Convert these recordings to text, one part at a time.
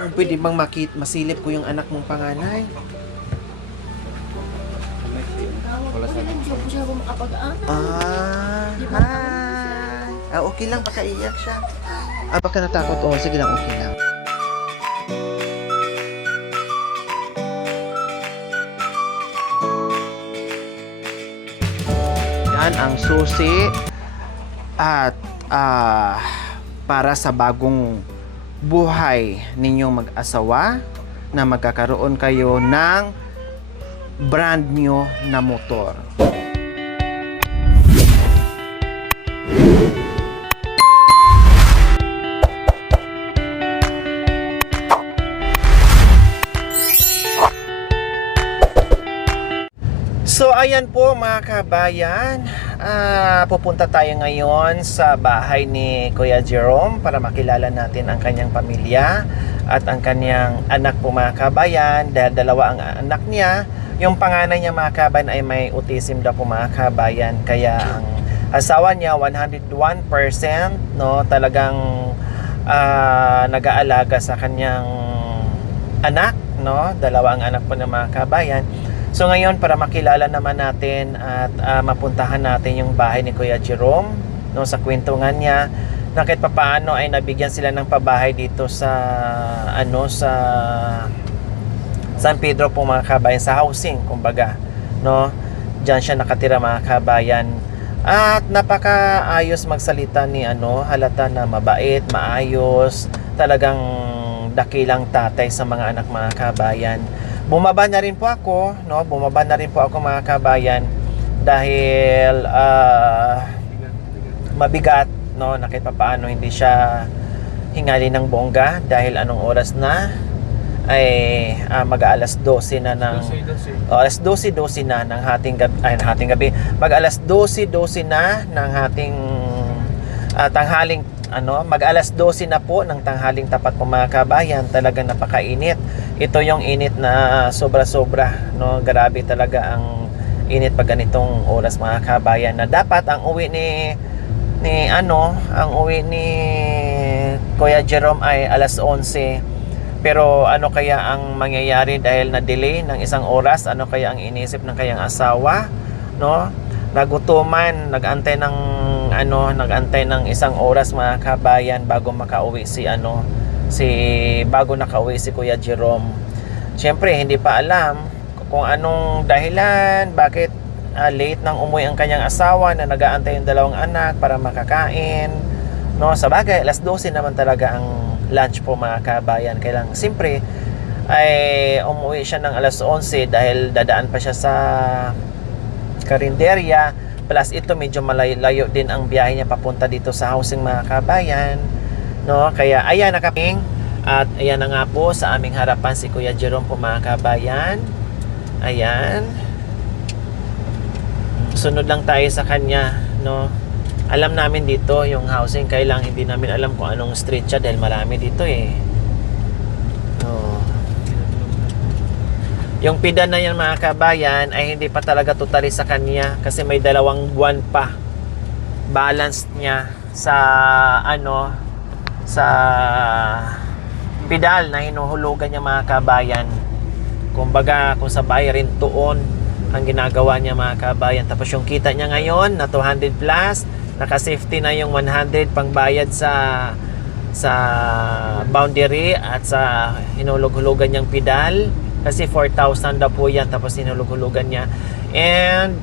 Pwede bang masilip ko yung anak mong panganay? Wala sa Hindi po siya makapag-anak. Hi. Okay lang, baka iyak siya. Baka natakot. Sige lang, okay lang. Yan ang susi at para sa bagong buhay ninyong mag-asawa na magkakaroon kayo ng brand new na motor. So ayan po mga kabayan, pupunta tayo ngayon sa bahay ni Kuya Jerome para makilala natin ang kanyang pamilya at ang kanyang anak po mga kabayan, dahil dalawa ang anak niya. Yung panganay niya mga kabayan ay may autism daw po mga kabayan, kaya ang asawa niya 101% no, talagang nag-aalaga sa kanyang anak, no, dalawa ang anak po ng mga kabayan. So ngayon, para makilala naman natin at mapuntahan natin yung bahay ni Kuya Jerome, no, sa kwentuhan niya na kahit papaano ay nabigyan sila ng pabahay dito sa sa San Pedro po mga kabayan, sa housing kumbaga, no. Diyan siya nakatira mga kabayan. At napakaayos magsalita ni halata na mabait, maayos, talagang dakilang tatay sa mga anak mga kabayan. Bumaba na rin po ako, no? Bumaba na rin po ako mga kabayan dahil mabigat, no? Na kahit papaano hindi siya hingali ng bongga dahil anong oras na ay mag-alas 12 na ng alas 12 na ng hating gabi. Mag-alas 12 na ng hating tanghaling mag-alas 12 na po ng tanghaling tapat po mga kabayan. Talagang napakainit. Ito yung init na sobra-sobra, no? Grabe talaga ang init pag ganitong oras mga kabayan, na dapat ang uwi ni Kuya Jerome ay alas 11. Pero ano kaya ang mangyayari dahil na-delay ng isang oras? Ano kaya ang inisip ng kayang asawa, no? Nagutuman, nag-antay ng isang oras mga kabayan bago makauwi bago nakauwi si Kuya Jerome. Siyempre hindi pa alam kung anong dahilan bakit late nang umuwi ang kanyang asawa na nag-aantay yung dalawang anak para makakain, no. Sa bagay, alas 12 naman talaga ang lunch po mga kabayan. Kailang siyempre ay umuwi siya ng alas 11 dahil dadaan pa siya sa karinderya. Plus ito medyo malayo din ang biyahe niya papunta dito sa housing mga kabayan, no. Kaya ayan nakaping, at ayan na nga po sa aming harapan si Kuya Jerome po mga kabayan. Ayan, sunod lang tayo sa kanya, no. Alam namin dito yung housing, kaya lang hindi namin alam kung anong street siya dahil marami dito no. Yung PIDA na yan mga kabayan ay hindi pa talaga totally sa kanya kasi may 2 buwan pa balance niya sa sa pedal na hinuhulugan niya mga kabayan. Kumbaga kung sa bayarin tuon ang ginagawa niya mga kabayan. Tapos yung kita niya ngayon na 200 plus, naka-safety na yung 100 pangbayad sa boundary at sa hinulog-hulugan niyang pedal. Kasi 4,000 daw po yan, tapos hinulog-hulugan niya. And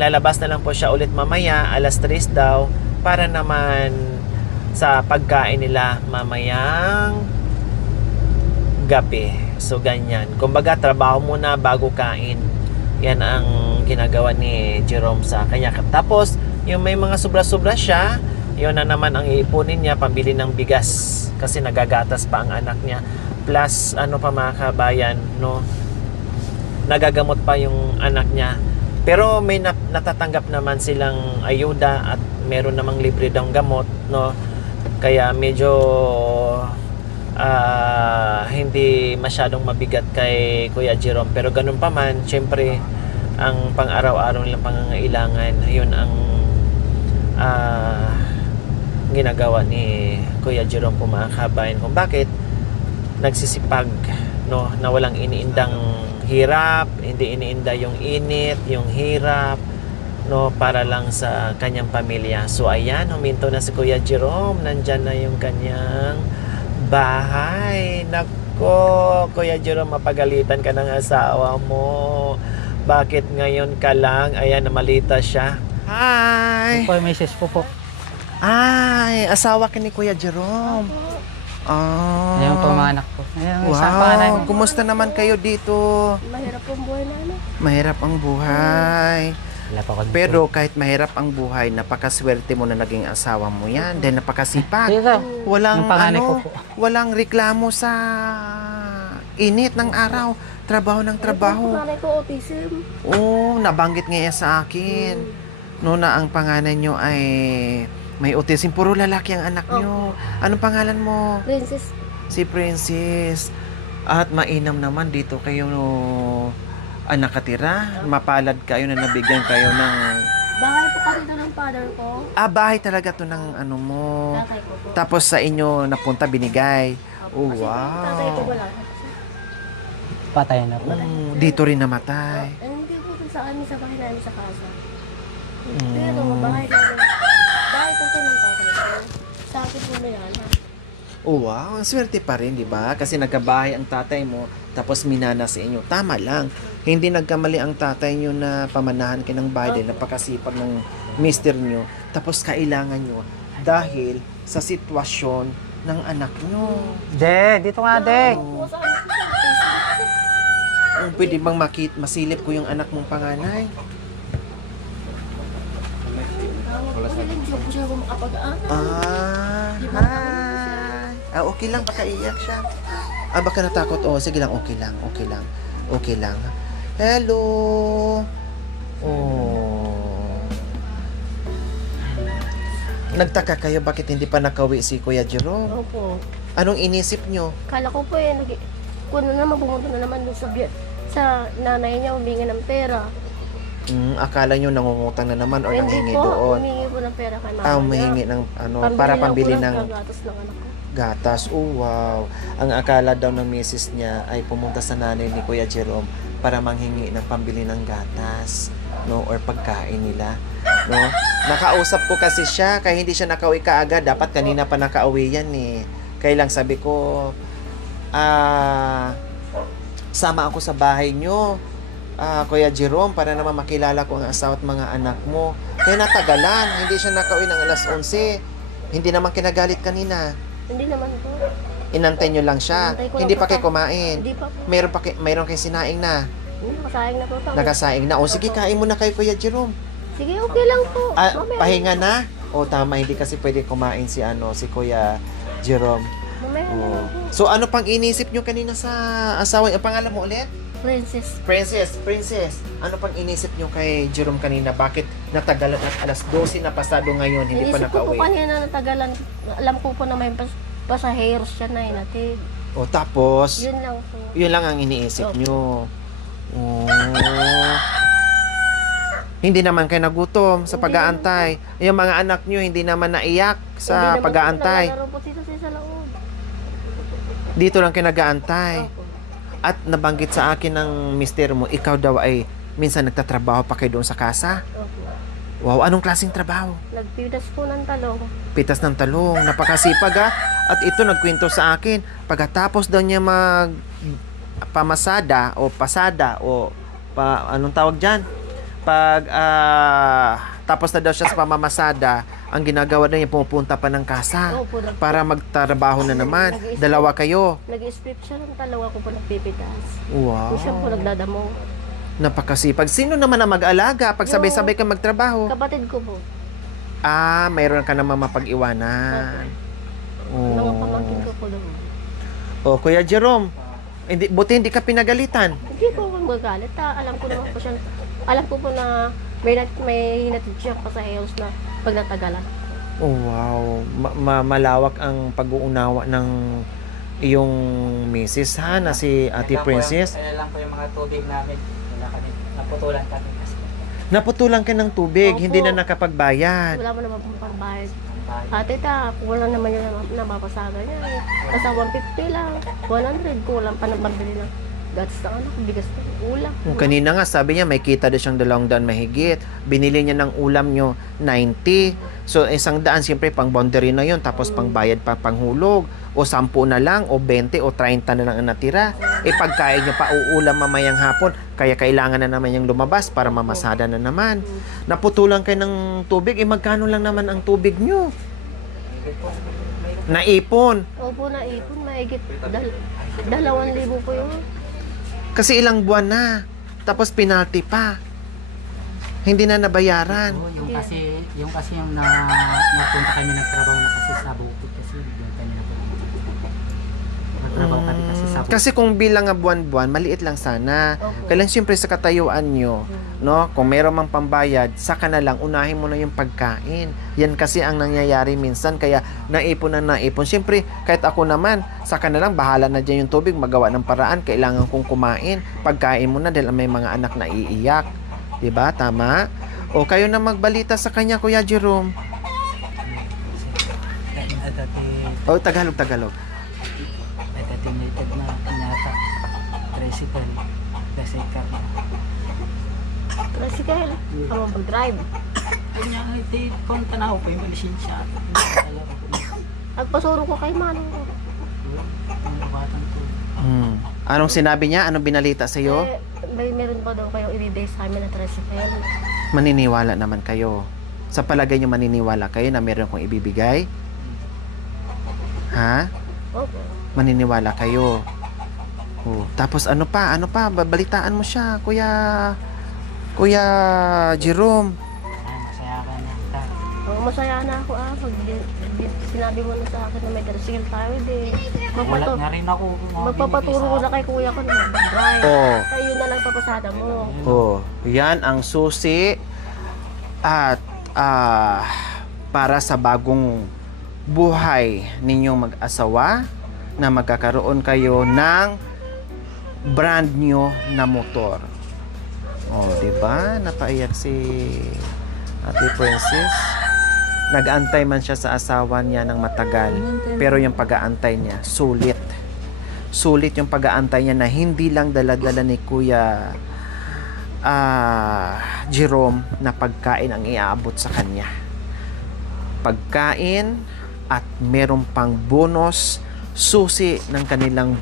lalabas na lang po siya ulit mamaya, alas 3 daw, para naman sa pagkain nila mamayang gabi. So ganyan. Kumbaga trabaho muna bago kain. Yan ang ginagawa ni Jerome sa kanya. Tapos yung may mga sobra-sobra siya, yun na naman ang iipunin niya pambili ng bigas kasi nagagatas pa ang anak niya. Plus pa mga kabayan, no, nagagamot pa yung anak niya. Pero may natatanggap naman silang ayuda at meron namang libre daw gamot, no. Kaya medyo hindi masyadong mabigat kay Kuya Jerome. Pero ganun pa man, syempre ang pang-araw-araw nilang pangangailangan, yun ang ginagawa ni Kuya Jerome po mga kabayan. Kung bakit nagsisipag, no, na walang iniindang hirap, hindi iniinda yung init, yung hirap, no, para lang sa kanyang pamilya. So ayan, huminto na si Kuya Jerome, nandyan na yung kanyang bahay. Nako, Kuya Jerome, mapagalitan ka ng asawa mo. Bakit ngayon ka lang? Ayan, namalita siya. Hi! Po, misis ko po. Ay, asawa ka ni Kuya Jerome. Ah. Ayun po mga anak ko. Ayun, isang panganay Wow, ko. kumusta naman kayo dito? Mahirap ang buhay na ano. Mahirap ang buhay. Wala pa ako dito. Pero kahit mahirap ang buhay, napakaswerte mo na naging asawa mo yan. Dahil napakasipag. Dito. Walang Yung panganay ko ano, po. walang reklamo sa init ng araw. Trabaho ng trabaho. Panganay ko autism. Oo, nabanggit nga yan sa akin. No, na ang panganay nyo ay may autism. Puro lalaki ang anak nyo. Anong pangalan mo? Princess. Si Princess. At mainam naman dito kayo nakatira. Mapalad kayo na nabigyan kayo ng... Bahay po kasi ito ng father ko. bahay talaga to ng ano mo. Tatay ko po. Tapos sa inyo napunta binigay. Oh, Kasi tatay ko wow. wala. Patay na po. Dito rin namatay. Hindi po sa amin sa bahay namin sa casa. Mm. Pero bahay namin. Bahay ko ito ng tatay ko. Sa akin po na yan. Ha? Oh, wow. Ang swerte pa rin, di ba? Kasi nagkabahay ang tatay mo, tapos minana sa inyo. Tama lang. Hindi nagkamali ang tatay nyo na pamanahan kayo ng bahay din, napakasipag ng mister nyo, tapos kailangan nyo dahil sa sitwasyon ng anak nyo. De, dito nga, de. Po sa amin sa Facebook. Pwede bang masilip ko yung anak mong panganay? Wala sa Hindi po siya makapag-aral. Hi. Okay lang, baka iiyak siya. Baka natakot. Oh, sige lang, okay lang, okay lang. Okay lang. Hello. Oh. Nagtaka kayo bakit hindi pa nakawi si Kuya Jerome? Opo. Anong inisip nyo? Kala ko po kung na naman pumunta na naman doon sa nanay niya humingi ng pera. Akala nyo nangungutang na naman or Hindi nangingi po, doon? humingi po ng pera kay mama niya. Humihingi ng ano, para pambili ng Gagatos ng anak ko. gatas. Oh, wow. Ang akala daw ng misis niya ay pumunta sa nanay ni Kuya Jerome para manghingi ng pambili ng gatas, no, or pagkain nila, no. Nakausap ko kasi siya, kaya hindi siya nakauwi kaagad. Dapat kanina pa nakauwi yan eh. Kaya lang sabi ko, sama ako sa bahay nyo, Kuya Jerome, para naman makilala ko ang asawa at mga anak mo. Kaya natagalan, hindi siya nakauwi ng alas 11. Hindi naman kinagalit kanina. Hindi naman po. Inantay nyo lang siya. Inantay ko Hindi lang pa po kayo siya. kumain. Hindi pa po. Mayroon kayong sinaing na. Hindi, nakasayang na po ito. Nakasaing na. O sige, kain muna kayo, Kuya Jerome. Sige, okay lang po. Mamaya. Pahinga na? O tama, hindi kasi pwede kumain si Kuya Jerome. Mamaya na lang po. So ano pang inisip nyo kanina sa asawa? Ang pangalan mo ulit? Princess. Princess. Ano pang inisip nyo kay Jerome kanina? Bakit natagalan at alas 12 na pasado ngayon, hindi pa Inisip ko po nakauwi? kanina natagalan. Alam ko po na may pasaheros siya na inatid. O tapos, Yun lang po. yun lang ang iniisip Opo. nyo. Oh. Hindi naman kayo nagutom sa Hindi pag-aantay. Yung mga anak nyo hindi naman naiyak sa pag-aantay. Hindi naman po sila sa loob. Dito lang kayo nag-aantay. Opo. At nabanggit sa akin ng mister mo, ikaw daw ay minsan nagtatrabaho pa kayo doon sa kasa. Opo. Wow, anong klaseng trabaho? Nagpitas po ng talong. Pitas ng talong, napakasipag ha. At ito nagkwento sa akin, pagkatapos daw niya pamasada o pasada o anong tawag dyan? Tapos na daw siya sa pamamasada, ang ginagawa na niya, pumupunta pa ng kasa Opo. para magtrabaho na naman. Dalawa kayo. Nag-strip siya ng talong, ako po nagpipitas. Wow. Siya po nagdadamo. Napakasipag. Sino naman ang mag-alaga pag sabay-sabay ka magtrabaho? Kapatid ko po. Mayroon ka naman mapag-iwanan. Mga pamangkin ko po doon. Oh, Kuya Jerome, buti hindi ka pinagalitan. Hindi po ako magagalit. Alam ko naman po siya. Alam ko po na may hinatid siya pa sa heels na pag natagalan. Oh, wow. Malawak ang pag-uunawa ng iyong misis ha, na si Ate Princess. Kaya lang po yung mga tubig namin. Wala kami. Naputulan kami kasi. Naputulan ka ng tubig, Opo. hindi na nakapagbayad. Wala mo naman pong pagbayad. bahay. Ate ta, kulang naman yung napapasaga niya eh. Nasa 150 lang, 100, kulang pa ng pambili ng gatas na anak, bigas na ulam. Kanina nga sabi niya may kita daw siyang 200 mahigit. Binili niya ng ulam niyo 90. So 100 siyempre pang boundary na 'yon, tapos pang bayad pa panghulog o 10 na lang o 20 o 30 na lang ang natira. Pagkain niyo pa uulam mamayang hapon, kaya kailangan na naman yung lumabas para mamasada na naman. Naputulan kayo ng tubig, magkano lang naman ang tubig niyo? Naipon. Opo, naipon, maigit 2,000 po yun. Kasi ilang buwan na. Tapos penalty pa. Hindi na nabayaran. Oo, yung kasi yung napunta kami nagtrabaho na kasi sa bukid kasi doon kami nagtrabaho kami kasi sa bukid. Kasi kung bilang nga buwan-buwan, maliit lang sana. Opo. Kailan siyempre sa katayuan nyo, no? Kung meron mang pambayad, saka na lang, unahin mo na yung pagkain. Yan kasi ang nangyayari minsan, kaya naipon na naipon. Siyempre, kahit ako naman, saka na lang, bahala na dyan yung tubig, magawa ng paraan, kailangan kong kumain. Pagkain mo na dahil may mga anak na iiyak. Diba? Tama? O kayo na magbalita sa kanya, Kuya Jerome. O, Tagalog. Nagka-tinated na pinata tricycle kasi karna. Tricycle, ako mag-drive. Kanya iti konta na ako pa yung lisensya. Agpasuro ko kay Manong ko. Anong sinabi niya? Anong binalita sa iyo? Meron pa daw kayong ibibigay sa amin na tricycle. Maniniwala naman kayo. Sa palagay niyo maniniwala kayo na meron kong ibibigay? Ha? Opo. Maniniwala kayo. Oh, tapos ano pa? Babalitaan mo siya, Kuya Jerome. Masaya ka na ta. Oo, masaya na ako pag sinabi mo na sa akin na may tricycle tayo, Wala na rin ako. magpapaturo ko na kay kuya ko na mag-drive. Oh. Kaya yun na lang papasada mo. Oh, yan ang susi at para sa bagong buhay ninyong mag-asawa na magkakaroon kayo ng brand new na motor. Oh, di ba? Napaiyak si Ate Princess. Nag-antay man siya sa asawa niya ng matagal, pero yung pag-aantay niya sulit. Sulit yung pag-aantay niya na hindi lang dala-dala ni Kuya Jerome na pagkain ang iaabot sa kanya. Pagkain at meron pang bonus, susi ng kanilang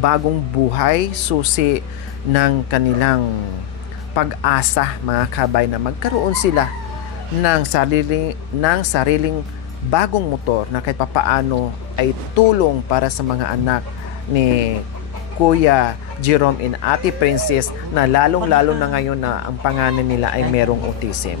bagong buhay, susi ng kanilang pag-asa, mga kabay, na magkaroon sila ng sariling bagong motor na kahit papaano ay tulong para sa mga anak ni Kuya Jerome and Ate Princess, na lalong-lalo na ngayon na ang panganay nila ay merong autism.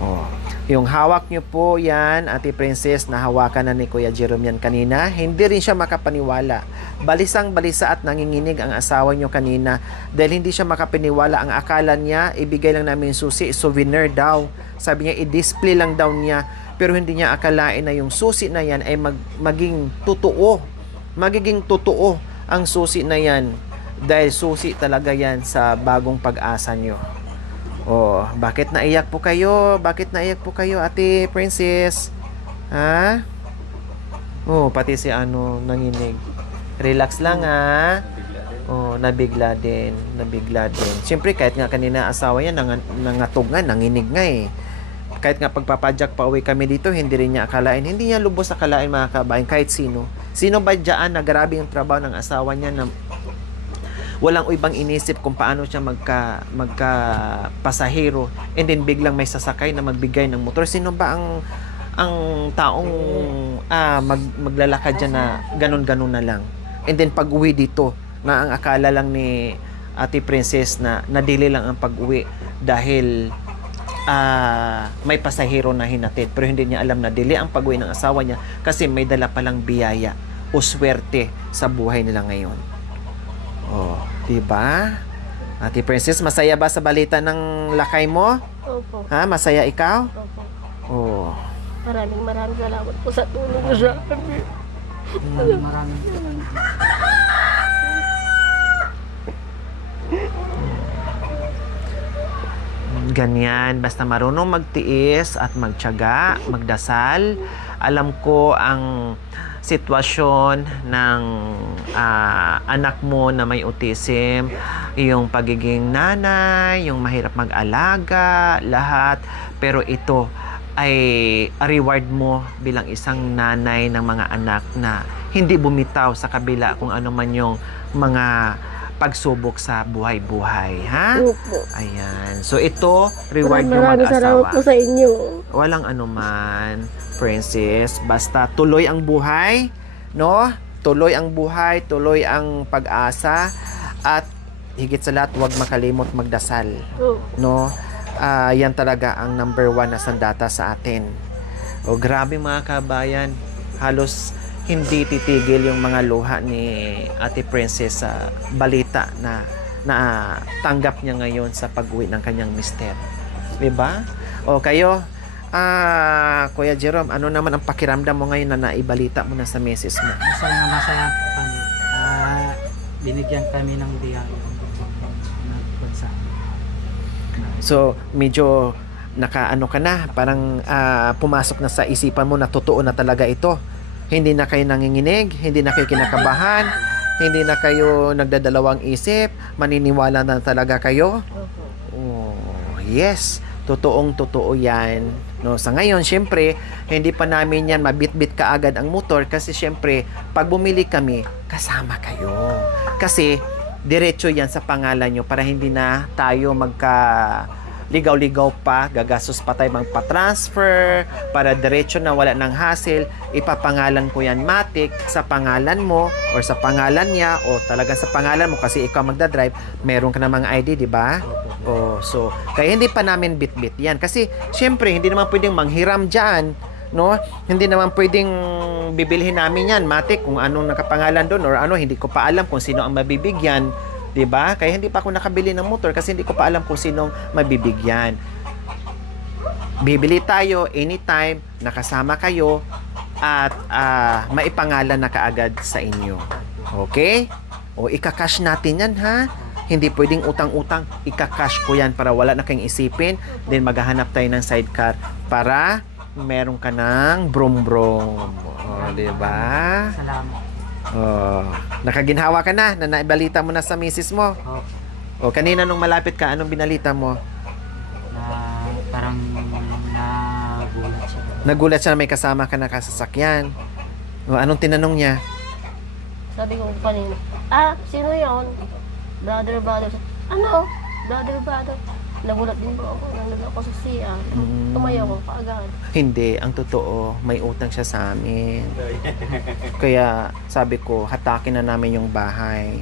Oh. Yung hawak nyo po yan, Ate Princess, na hawakan na ni Kuya Jerome yan kanina, hindi rin siya makapaniwala. Balisang-balisa at nanginginig ang asawa nyo kanina dahil hindi siya makapaniwala. Ang akala niya, ibigay lang namin susi, souvenir daw. Sabi niya, i-display lang daw niya. Pero hindi niya akalain na yung susi na yan ay magiging totoo. Magiging totoo ang susi na yan dahil susi talaga yan sa bagong pag-asa nyo. Oh, bakit naiyak po kayo? Bakit naiyak po kayo, Ate Princess? Ha? Oh, pati si nanginig. Relax lang, ha? Oh, nabigla din. Siyempre, kahit nga kanina asawa niya, nangatog nga, nanginig nga eh. Kahit nga pagpapadyak pa uwi kami dito, hindi rin niya akalain. Hindi niya lubos akalain, mga kabayan, kahit sino. Sino ba dyan na grabe yung trabaho ng asawa niya na walang ibang inisip kung paano siya magka-pasahero and then biglang may sasakay na magbigay ng motor. Sino ba ang taong maglalakad dyan na ganon-ganon na lang? And then pag-uwi dito, na ang akala lang ni Ate Princess na nadili lang ang pag-uwi dahil may pasahero na hinatid. Pero hindi niya alam na dili ang pag-uwi ng asawa niya kasi may dala palang biyaya o swerte sa buhay nila ngayon. Oh, diba? Ate Princess, masaya ba sa balita ng lakay mo? Opo. Ha? Masaya ikaw? Opo. Oh. Maraming salamat po sa tulong mo sa amin. Maraming Ganyan, basta marunong magtiis at magtiyaga, magdasal. Alam ko ang sitwasyon ng anak mo na may autism, yung pagiging nanay, yung mahirap mag-alaga, lahat. Pero ito ay reward mo bilang isang nanay ng mga anak na hindi bumitaw sa kabila kung ano man yung mga pagsubok sa buhay-buhay, ha? Opo. Ayan. So ito, reward ng Maraming salamat po mag-asawa. sa inyo. Walang anuman, princess. Basta tuloy ang buhay, no? Tuloy ang buhay, tuloy ang pag-asa, at higit sa lahat, huwag makalimot magdasal, Opo. no? Yan talaga ang number 1 na sandata sa atin. O grabe mga kabayan, halos hindi titigil yung mga luha ni Ate Princess sa balita na tanggap niya ngayon sa pag-uwi ng kanyang mister. Diba? O kayo, Kuya Jerome, ano naman ang pakiramdam mo ngayon na naibalita mo na sa misis mo? Masaya po kami. Binigyan kami ng biyaya. Nagpunsa. So, medyo nakaano ka na, parang pumasok na sa isipan mo na totoo na talaga ito. Hindi na kayo nanginginig, hindi na kayo kinakabahan, hindi na kayo nagdadalawang isip, maniniwala na talaga kayo. Opo. Oh, yes, totoo yan. No, sa ngayon, syempre, hindi pa namin yan mabitbit kaagad ang motor kasi syempre, pag bumili kami, kasama kayo. Kasi, diretso yan sa pangalan nyo para hindi na tayo ligaw-ligaw pa, gagastos pa tayo magpa-transfer, para diretso na wala ng hassle, ipapangalan ko yan matik sa pangalan mo or sa pangalan niya o talaga sa pangalan mo kasi ikaw magdadrive, meron ka namang ID, di ba? Oh, so, kaya hindi pa namin bit-bit yan. Kasi, syempre, hindi naman pwedeng manghiram dyan, no? Hindi naman pwedeng bibilhin namin yan, matik, kung anong nakapangalan doon or ano, hindi ko pa alam kung sino ang mabibigyan. Diba? Kaya hindi pa ako nakabili ng motor kasi hindi ko pa alam kung sinong mabibigyan. Bibili tayo anytime, nakasama kayo at maipangalan na kaagad sa inyo. Okay? O ikakash natin yan, ha? Hindi pwedeng utang-utang, ikakash ko yan para wala na kayong isipin. Then maghahanap tayo ng sidecar para meron ka ng brum-brum. O, diba? Salamat. Oh, nakaginhawa ka na naibalita mo na sa misis mo. O kanina nung malapit ka, anong binalita mo? Na parang nagulat siya. Nagulat siya na may kasama ka na kasasakyan. O, anong tinanong niya? Sabi ko kanina, sino yun? Brother. Ano? Brother. Nagulat din po ako. Nandun ako sa CR. Tumayo ko kaagad. Hindi, ang totoo, may utang siya sa amin. Kaya sabi ko, hatakin na namin yung bahay.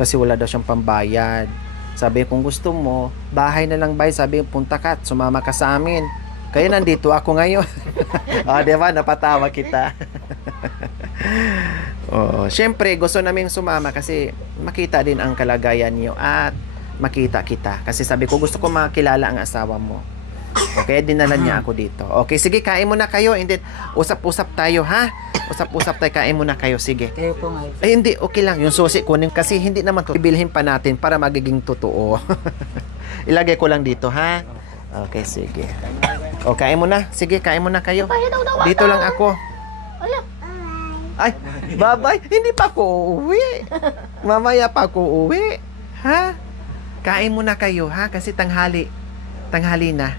Kasi wala daw siyang pambayad. Sabi, kung gusto mo, bahay na lang bay. Sabi, punta ka at sumama ka sa amin. Kaya nandito ako ngayon. Diba? Napatawa kita. Siyempre, gusto namin sumama kasi makita din ang kalagayan niyo at makita kita. Kasi sabi ko, gusto ko makilala ang asawa mo. Okay, dinala niya ako dito. Okay, sige, kain muna kayo. And then, usap-usap tayo, ha? Usap-usap tayo, kain muna kayo. Sige. Kayo po ngayon. Ay, hindi, okay lang. Yung susi kunin kasi hindi naman to. Ibilhin pa natin para magiging totoo. Ilagay ko lang dito, ha? Okay, sige. O, kain muna. Sige, kain muna kayo. Dito lang ako. Ay, bye-bye. Hindi pa ako uuwi. Mamaya pa ako uuwi. Ha? Kain muna kayo, ha? Kasi tanghali na.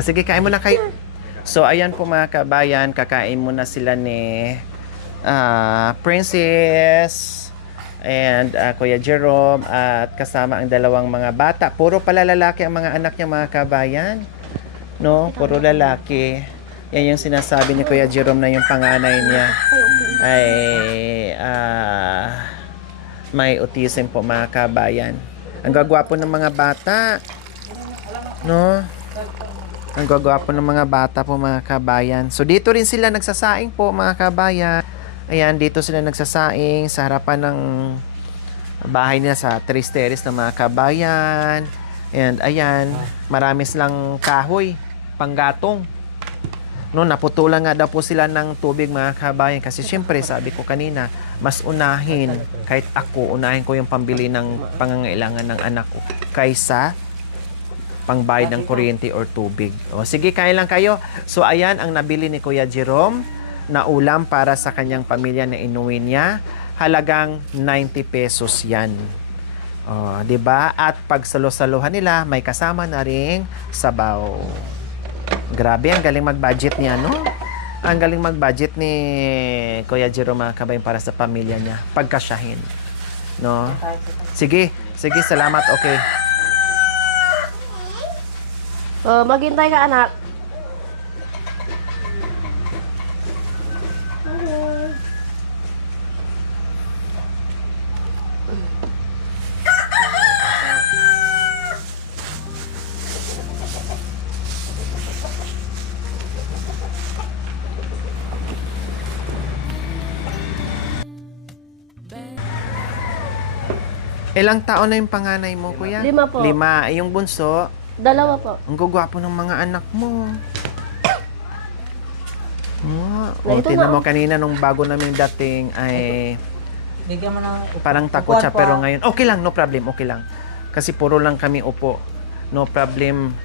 Sige, kain muna kayo. So, ayan po mga kabayan, kakain muna sila ni Princess and Kuya Jerome at kasama ang dalawang mga bata. Puro pala lalaki ang mga anak niya, mga kabayan. No? Puro lalaki. Yan yung sinasabi ni Kuya Jerome na yung panganay niya ay may autism po, mga kabayan. Ang gagwapo ng mga bata. No? Ang gagwapo ng mga bata po, mga kabayan. So, dito rin sila nagsasaing po, mga kabayan. Ayan, dito sila nagsasaing sa harapan ng bahay nila sa Tres Terrace ng mga kabayan. And ayan, marami silang kahoy, panggatong. No, naputulan nga daw po sila ng tubig, mga kabayan. Kasi syempre, sabi ko kanina, mas unahin, kahit ako, unahin ko yung pambili ng pangangailangan ng anak ko kaysa pangbayad ng kuryente or tubig. O sige, kain lang kayo. So ayan ang nabili ni Kuya Jerome na ulam para sa kanyang pamilya na inuwi niya. Halagang 90 pesos yan. O, 'di ba? At pag salo-saluhan nila, may kasama na ring sabaw. Grabe, ang galing mag-budget niya, no? Ang galing mag-budget ni Kuya Jerome mga kabayan para sa pamilya niya. Pagkasyahin. No? Sige, salamat. Okay. Maghintay ka, anak. Ilang taon na yung panganay mo, Kuya? 5 po. 5. Yung bunso, 2 po. ang gugwapo ng mga anak mo. Na ito Tinan na, mo kanina nung bago namin dating ay Bigyan mo ng parang takot siya upuan po, pero ngayon okay lang, no problem, okay lang. Kasi puro lang kami upo. No problem.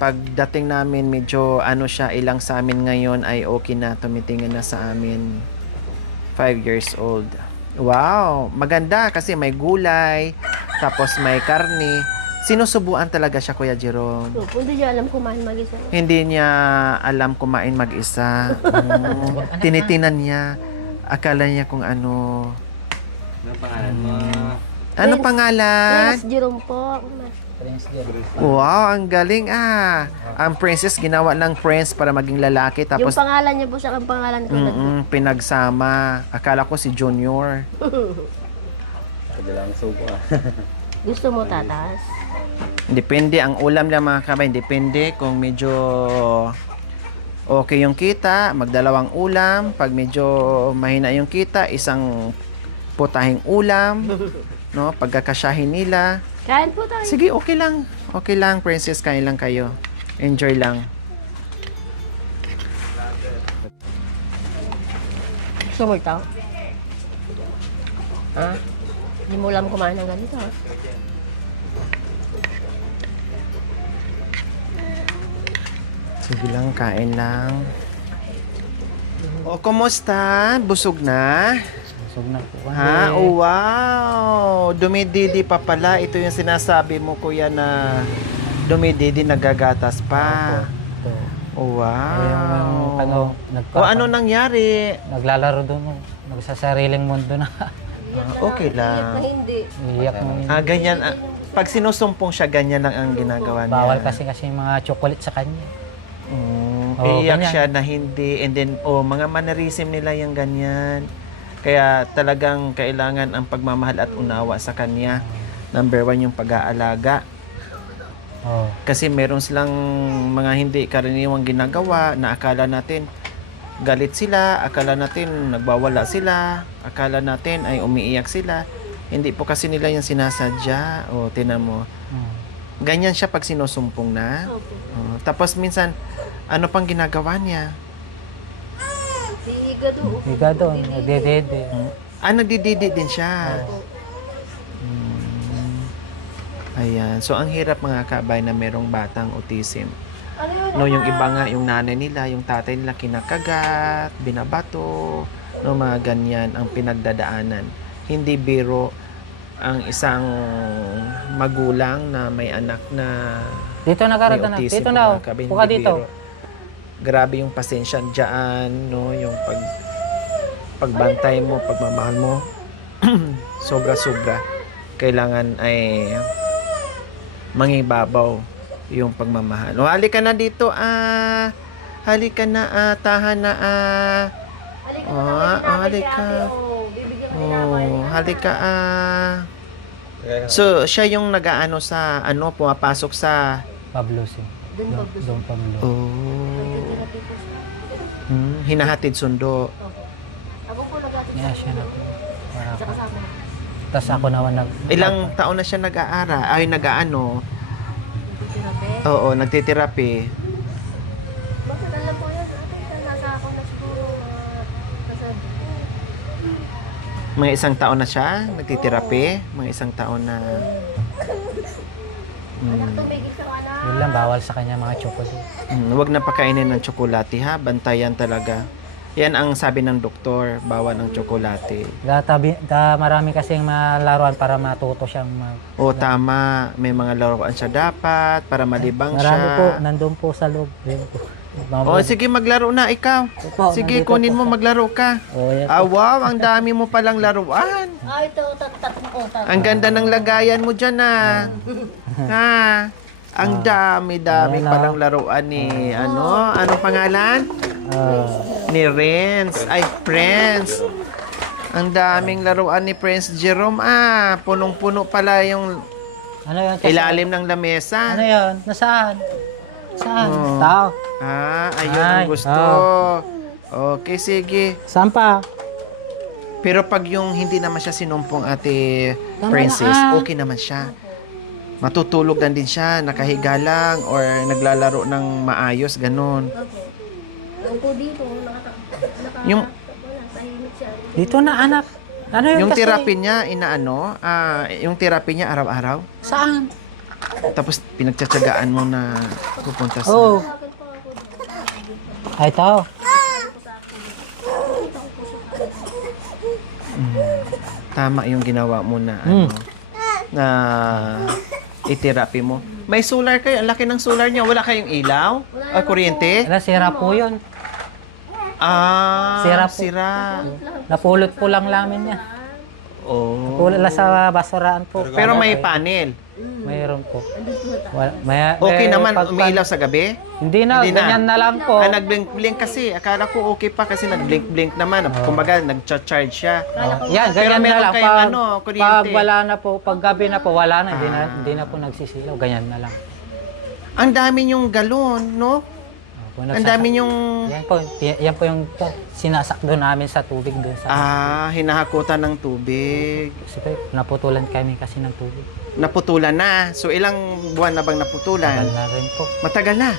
Pagdating namin medyo siya, ilang sa amin ngayon ay okay na, tumitingin na sa amin. 5 years old. Wow, maganda kasi may gulay, tapos may karne. Sinusubuan talaga siya, Kuya Jerome. Hindi niya alam kumain mag-isa. Hindi niya alam kumain mag-isa. Tinitinan niya. Akala niya kung ano. Anong pangalan mo? Ano pangalan? Prince Jerome po. Prince Jerome. Wow, ang galing Ang princess ginawa ng prince para maging lalaki Yung tapos pangalan niya po sa pangalan ko. pinagsama. Akala ko si Junior. Kadalang suko Gusto mo tatas? Depende ang ulam lang mga kabay. Depende kung medyo okay yung kita, magdalawang ulam. Pag medyo mahina yung kita, isang putahing ulam. No, pagkakasyahin nila. Kain po tayo. Sige, okay lang. Okay lang, princess. Kain lang kayo. Enjoy lang. Gusto mo ito? Ha? Hindi mo alam kumain ng ganito. Sige lang, kain lang. O, kumusta? Busog na? Busog na po. Ha? Oh, wow! Dumididi pa pala. Ito yung sinasabi mo, kuya, na dumididi, nagagatas pa. Ito. Oh, Yung wow! O, ano nangyari? Naglalaro doon. Nagsasariling mundo na. Okay lang. Hindi. Iyak mo. Ganyan. Pag sinusumpong siya, ganyan lang ang ginagawa niya. Bawal kasi yung mga chocolate sa kanya. Iiyak ganyan. siya na hindi. And then, mga mannerism nila yung ganyan. Kaya talagang kailangan ang pagmamahal at unawa sa kanya. Number 1 yung pag-aalaga. Oh. Kasi meron silang mga hindi karaniwang ginagawa na akala natin galit sila, akala natin nagbawala sila, akala natin ay umiiyak sila. Hindi po kasi nila yung sinasadya. O, tinan mo. Ganyan siya pag sinusumpong na. Tapos minsan, ano pang ginagawa niya? Si Igado. Higa doon. Nagdedede. Nagdididi din siya. Ayan. So, ang hirap mga kabay na merong batang autism. Ano yun? No, yung iba nga, yung nanay nila, yung tatay nila kinakagat, binabato, no, mga ganyan ang pinagdadaanan. Hindi biro ang isang magulang na may anak na Dito may nakarada na. autism. Dito na. mga kabay, Puka hindi dito. biro. Grabe yung pasensya dyan, no, yung pagbantay mo, pagmamahal mo, sobra-sobra. Kailangan ay mangibabaw yung pagmamahal. O, halika na dito, halika na, tahan na, halika. Bibigyan mo nila. Halika, So, siya yung nag-aano sa, pumapasok sa, Pablo si. Doon ba gusto? Doon Pablo. Nagtitirapi po siya. hinahatid sundo. Ako po nag-atin Kaya siya na po. Para sa ako. kasama. Tapos ako naman Ilang taon na siya nag-aara, nag-aano, Nagtitirapi. oo, nagtitirapi. Bakit alam po yan? Nasa ako na siguro. Nasa Mga isang taon na siya, nagtitirapi. Mga isang taon na. Tubig isang anak. Yun lang, bawal sa kanya mga chocolate. Huwag na pakainin ng tsokolate ha. Bantayan talaga. Yan ang sabi ng doktor. Bawal ng tsokolate. Marami kasing malaruan para matuto siyang O tama. May mga laruan siya dapat para malibang Marami siya. po, nandun po sa loob. Yun po. O sige, maglaro na ikaw. Opo, Sige, nandito kunin po mo, siya. maglaro ka. Oh, yan Ah, po. wow, ang dami mo palang laruan. Ito, tatlong ko. Ang ganda ng lagayan mo dyan, ha. Ha? Ang dami-dami Ayan, palang laruan ni, anong pangalan? Ni Renz. Ay, Prince. Ang daming laruan ni Prince Jerome. Ah, punong-puno pala yung Ano yun? ilalim ng lamesa. Ano yun? Nasaan? Saan? Oh. Tao. Ah, ayun ang Ay, gusto. Okay, sige. Saan pa? Pero pag yung hindi naman siya sinumpong ate Tama Princess, na, okay naman siya. Matutulog lang din siya, nakahiga lang, or naglalaro ng maayos, ganun. Ang po dito, Yung- tahimik siya. Dito na anak. Ano yun Yung kasi? therapy niya, yung therapy niya araw-araw, Saan? tapos pinagtsatsagaan mo na pupunta sa... Oh. Ay, ito. Tama yung ginawa mo na, na i-therapy mo. May solar kayo, ang laki ng solar niya, wala kayong ilaw? O kuryente? Wala, sira po yun. Ah, Sira po. sira. Napulot po lang namin niya. Oh. Pulot lang sa basuraan po. Pero may panel. Mayroon po. Okay naman, pag- umiilaw sa gabi? Hindi na, Hindi na. ganyan na lang po. Ah, nag-blink-blink kasi. Akala ko okay pa kasi nag-blink-blink naman. Kumbaga, nag-charge siya. Yan, ganyan meron na lang. kayong Pag, ano, kuryente. pag wala na po, pag gabi na po, wala na. Hindi na po nagsisilaw. Ganyan na lang. Ang dami niyong galon, no? Opo, Ang dami niyong... Yan po yung sinasakdo namin sa tubig doon sa... hinahakutan ng tubig. Kasi po, naputulan kami kasi ng tubig. Naputulan na. So, ilang buwan na bang naputulan? Tagal na rin po. Matagal na.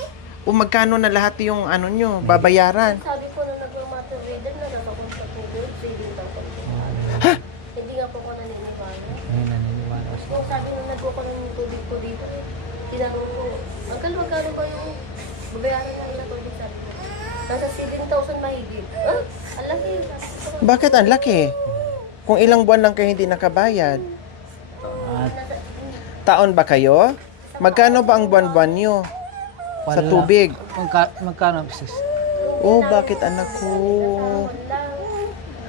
O magkano na lahat yung ano nyo, babayaran? Sabi ko nung nag-matter reader na naman akong sa tubig, saving daw ko. Hindi nga po ko naniniwala. Ngayon naniniwala siya. Kung sabi nung nagkuha ng tubig ko dito, tinanong ko, Uncle, magkano ba yung babayaran namin na tubig? Sabi ko, nasa 7,000 mahigit. Ah, ang laki. Bakit ang laki? Kung ilang buwan lang kayo hindi nakabayad. Taon ba kayo? Magkano ba ang buwan-buwan nyo sa Wala. tubig? Magkano? Sis? Oh, bakit anak ko?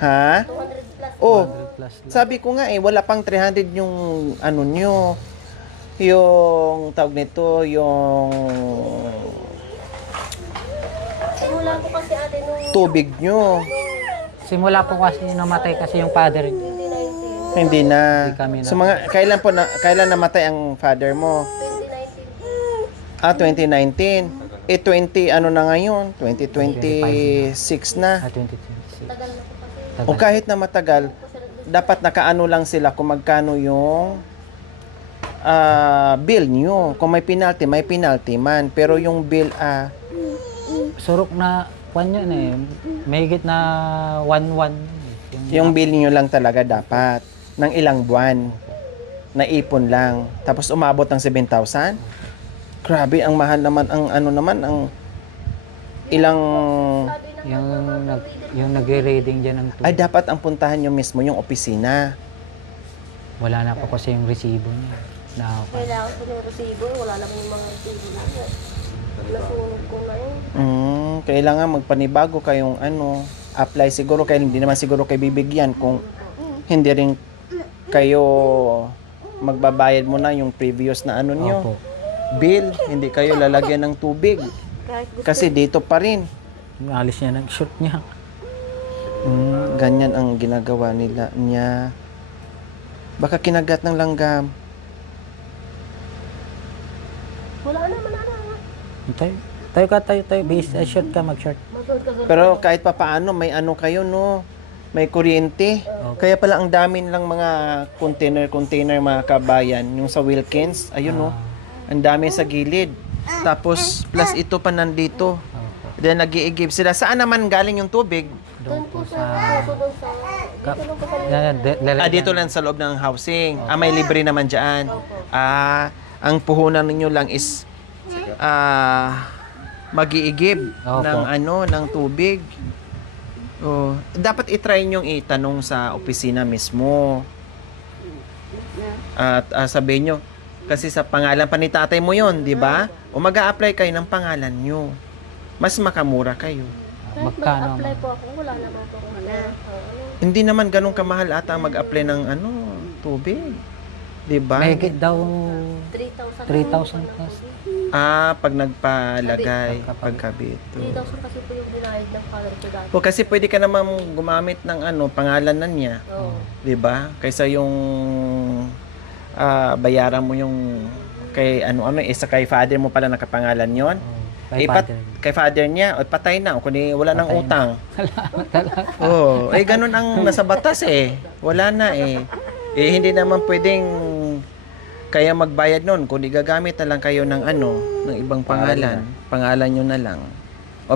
Ha? 200 plus. Oh, 100 plus lang. sabi ko nga wala pang 300 yung ano nyo. Yung tawag nito, yung Simula ko kasi ate nung tubig nyo. Simula po kasi namatay kasi yung father niya. 2019, Hindi na. Hindi kami na- So mga kailan namatay ang father mo? 2019. 2019. 20 ano na ngayon? 2026 na. 2026. Tagal na po kasi. Tagal. O kahit na matagal, dapat nakaano lang sila kung magkano yung bill nyo. Kung may penalty man. Pero yung bill, Surok na kwan yun eh. May higit na 1-1. yung bill nyo lang talaga dapat. Ng ilang buwan. Naipon lang. Tapos umabot ng 7,000. Grabe, ang mahal naman, ang ilang... Sabi ng Yung nagre-reading dyan ng Ay, tubig. dapat ang puntahan nyo mismo yung opisina. Wala na po kasi yung resibo niya. kailangan ko ng resibo, wala naman yung mga resibo na yun. Nasunog ko na yun. Kailangan magpanibago kayong apply siguro kayo, hindi naman siguro kayo bibigyan kung hindi rin kayo magbabayad mo na yung previous na nyo. Opo. Bill, hindi kayo lalagyan ng tubig. Kahit gusto. Kasi dito pa rin. Alis niya ng shoot niya. Ganyan ang ginagawa niya. Baka kinagat ng langgam. Wala na. Tayo. Base, short ka, mag-short. Masod ka Pero kahit pa paano, may kayo, no? May kuryente. Kaya pala ang dami lang mga container mga kabayan. Yung sa Wilkins, ayun, no? Ang dami sa gilid. Tapos, plus ito pa nandito. Then, nag-i-give sila. Saan naman galing yung tubig? doon po sa puso doon sa dito lang po kami. Dito lang sa loob ng housing. May libre naman dyan. Ang puhunan ninyo lang is mag-iigib Opo. ng tubig. Oh, dapat i-try nyo itanong sa opisina mismo. At sabihin nyo, kasi sa pangalan pa ni tatay mo yon, di ba? O mag-a-apply kayo ng pangalan nyo. Mas makamura kayo. Kahit Magkano? mag-apply po ako, wala naman po ako Hindi naman ganun kamahal ata mag-apply ng tubig. Di ba? May daw 3,000 3,000 plus. Pag nagpalagay, pagkabit. 3,000 kasi po yung binayad ng father ko dati. O kasi pwede ka naman gumamit ng pangalan na niya. Oo. 'Di ba? Kaysa yung bayaran mo yung kay isa kay father mo pala nakapangalan 'yon. Kay Pat- father. kay father niya, o patay na, o kundi wala nang Patay na. utang. Oh, ganun ang nasa batas Wala na hindi naman pwedeng kaya magbayad nun, kundi gagamit na lang kayo ng ng ibang pangalan. Pangalan nyo na lang.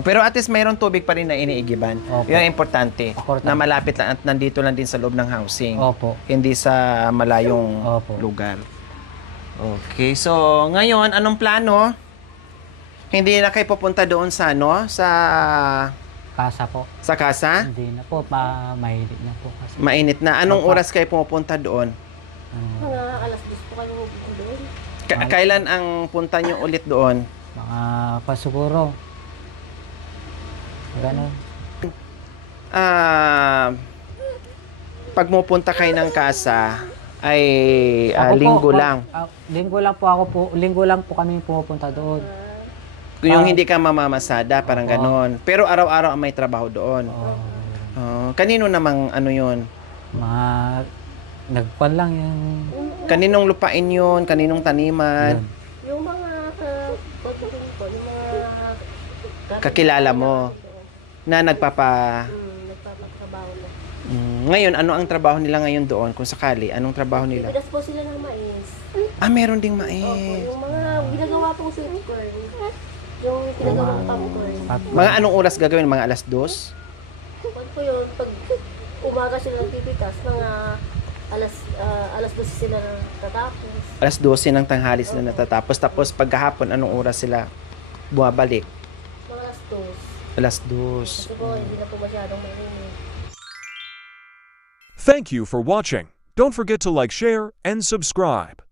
Pero at least mayroong tubig pa rin na iniigiban. Opo. Yun ang importante. Importante. Na malapit lang at nandito lang din sa loob ng housing. Opo. Hindi sa malayong Opo. lugar. Okay, so ngayon, anong plano? Hindi na kayo pupunta doon sa Kasa po. sa kasa? Hindi na po. Mahilig na po kasi. Mainit na. Anong Opo. oras kayo pumupunta doon? Mga alas 10 po kayo doon. Kailan ang punta nyo ulit doon? Mga pasiguro. Ganun. Pag pupunta kayo ng kasa, ay Ako po, linggo lang. Linggo lang po kami pumupunta doon. Yung hindi ka mamamasada, parang Opo. ganon. Pero araw-araw ang may trabaho doon. Kanino namang yun? Mga nagkuhan lang yung Kaninong lupain yun? Kaninong taniman? yun. Yung mga pagdating po, yung mga Kakilala mo na nagpapatrabaho na. Ngayon, ano ang trabaho nila ngayon doon? Kung sakali, anong trabaho nila? Pinas po sila ng mais. Meron ding Opo, mais. yung mga ginagawa pong sweet corn. Yung ginagawang popcorn. Mga anong oras gagawin? Mga alas 2? Pag po yun, pag umaga sila nagpipitas, mga alas 12 sila tatapos. Alas 12 ng tanghali sila natatapos. Tapos pagkahapon, anong oras sila bumabalik? Mga alas 2. Alas 2. Kasi po, hindi na po masyadong mainit. Thank you for watching. Don't forget to like, share, and subscribe.